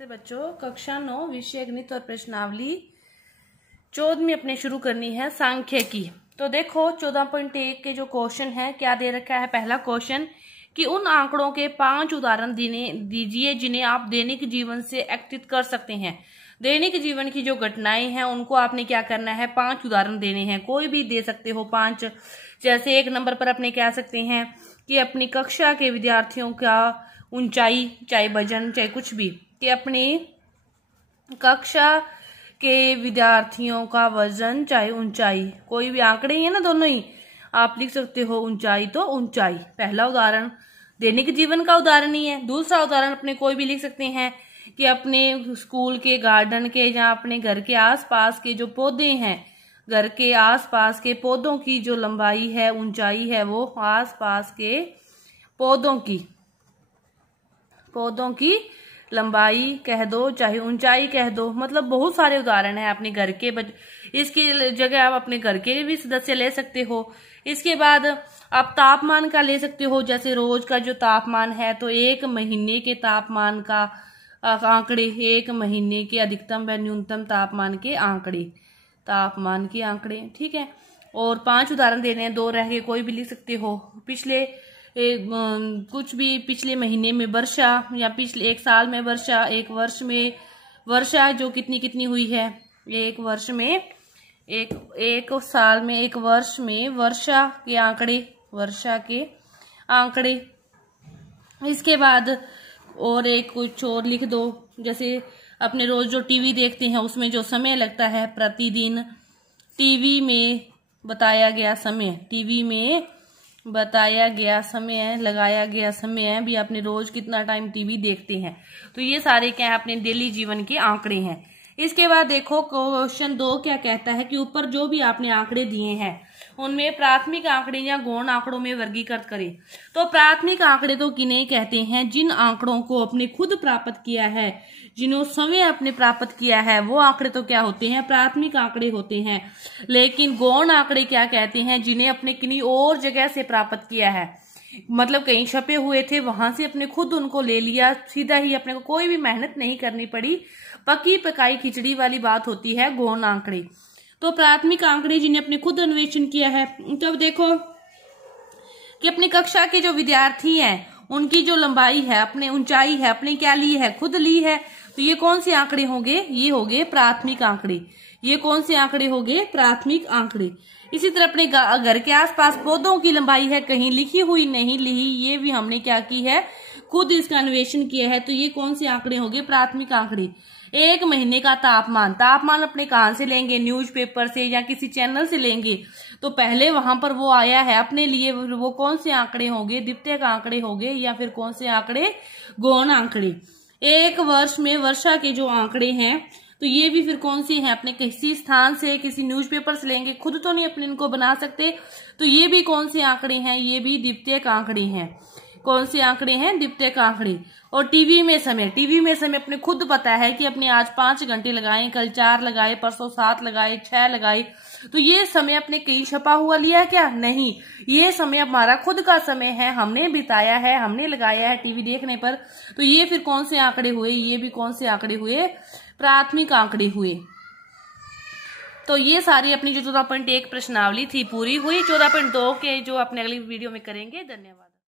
नमस्ते बच्चों, कक्षा 9 विषय गणित और प्रश्नावली 14वीं अपने शुरू करनी है सांख्यिकी। तो देखो 14.1 के जो क्वेश्चन है क्या दे रखा है। पहला क्वेश्चन कि उन आंकड़ों के 5 उदाहरण दीजिए जिन्हें आप दैनिक जीवन से एकत्रित कर सकते हैं। दैनिक जीवन की जो घटनाएं हैं उनको आपने क्या करना है, 5 उदाहरण देने हैं। कोई भी दे सकते हो 5। जैसे 1 नंबर पर अपने कह सकते हैं कि अपनी कक्षा के विद्यार्थियों का ऊंचाई, चाहे वजन चाहे कुछ भी, कि अपनी कक्षा के विद्यार्थियों का वजन चाहे ऊंचाई, कोई भी आंकड़े ही है ना, दोनों ही आप लिख सकते हो। ऊंचाई तो ऊंचाई पहला उदाहरण, दैनिक जीवन का उदाहरण ही है। दूसरा उदाहरण अपने कोई भी लिख सकते हैं कि अपने स्कूल के गार्डन के या अपने घर के आसपास के जो पौधे हैं, घर के आसपास के पौधों की जो लंबाई है, ऊंचाई है, वो आसपास के पौधों की लंबाई कह दो चाहे ऊंचाई कह दो। मतलब बहुत सारे उदाहरण है अपने घर के। इसकी जगह आप अपने घर के भी सदस्य ले सकते हो। इसके बाद आप तापमान का ले सकते हो। जैसे रोज का जो तापमान है तो 1 महीने के तापमान का आंकड़े, 1 महीने के अधिकतम व न्यूनतम तापमान के आंकड़े, ठीक है। और 5 उदाहरण देने हैं, 2 रह गए, कोई भी लिख सकते हो। कुछ भी पिछले महीने में वर्षा, या पिछले 1 साल में वर्षा, 1 वर्ष में वर्षा जो कितनी हुई है, 1 वर्ष में, 1 साल में, 1 वर्ष में वर्षा के आंकड़े। इसके बाद और एक कुछ और लिख दो। जैसे अपने रोज जो टीवी देखते हैं उसमें जो समय लगता है प्रतिदिन, टीवी में बताया गया समय, लगाया गया समय भी, अपने रोज कितना टाइम टीवी देखते हैं। तो ये सारे क्या है, अपने डेली जीवन के आंकड़े हैं। इसके बाद देखो क्वेश्चन 2 क्या कहता है कि ऊपर जो भी आपने आंकड़े दिए हैं उनमें प्राथमिक आंकड़े या गौण आंकड़ों में वर्गीकृत करें। तो प्राथमिक आंकड़े तो किन्हें कहते हैं, जिन आंकड़ों को अपने खुद प्राप्त किया है, जिन्हों समय अपने प्राप्त किया है, वो आंकड़े तो क्या होते हैं, प्राथमिक आंकड़े होते हैं। लेकिन गौण आंकड़े क्या कहते हैं, जिन्हें अपने किन्हीं और जगह से प्राप्त किया है। मतलब कहीं छपे हुए थे, वहां से अपने खुद उनको ले लिया, सीधा ही, अपने को कोई भी मेहनत नहीं करनी पड़ी। पकी पकाई खिचड़ी वाली बात होती है गौण आंकड़े। तो प्राथमिक आंकड़े जिन्हें अपने खुद अन्वेषण किया है। तब देखो कि अपनी कक्षा के जो विद्यार्थी हैं उनकी जो लंबाई है, अपने ऊंचाई है, अपने क्या ली है, खुद ली है। तो ये कौन से आंकड़े होंगे, ये होंगे प्राथमिक आंकड़े। ये कौन से आंकड़े होंगे, प्राथमिक आंकड़े। इसी तरह अपने घर के आसपास पौधों की लंबाई है, कहीं लिखी हुई नहीं लिखी, ये भी हमने क्या की है, खुद इसका अन्वेषण किया है। तो ये कौन से आंकड़े होंगे, प्राथमिक आंकड़े। 1 महीने का तापमान अपने कहां से लेंगे, न्यूज़पेपर से या किसी चैनल से लेंगे। तो पहले वहां पर वो आया है अपने लिए, वो कौन से आंकड़े होंगे, द्वितीयक आंकड़े होंगे, या फिर कौन से आंकड़े, गौण आंकड़े। 1 वर्ष में वर्षा के जो आंकड़े हैं तो ये भी फिर कौन से हैं, अपने किसी स्थान से, किसी न्यूज़पेपर से लेंगे, खुद तो नहीं अपने इनको बना सकते। तो ये भी कौन से आंकड़े हैं, ये भी द्वितीयक आंकड़े हैं। कौन से आंकड़े हैं, द्वितीयक आंकड़े। और टीवी में समय अपने खुद पता है कि अपने आज 5 घंटे लगाए, कल 4 लगाए, परसों 7 लगाए, 6 लगाए। तो ये समय अपने कहीं छपा हुआ लिया है क्या, नहीं, ये समय हमारा खुद का समय है, हमने बिताया है, हमने लगाया है टीवी देखने पर। तो ये फिर कौन से आंकड़े हुए, ये भी कौन से आंकड़े हुए, प्राथमिक आंकड़े हुए। तो ये सारी अपनी जो 14.1 प्रश्नावली थी पूरी हुई। 14.2 के जो अपने अगली वीडियो में करेंगे। धन्यवाद।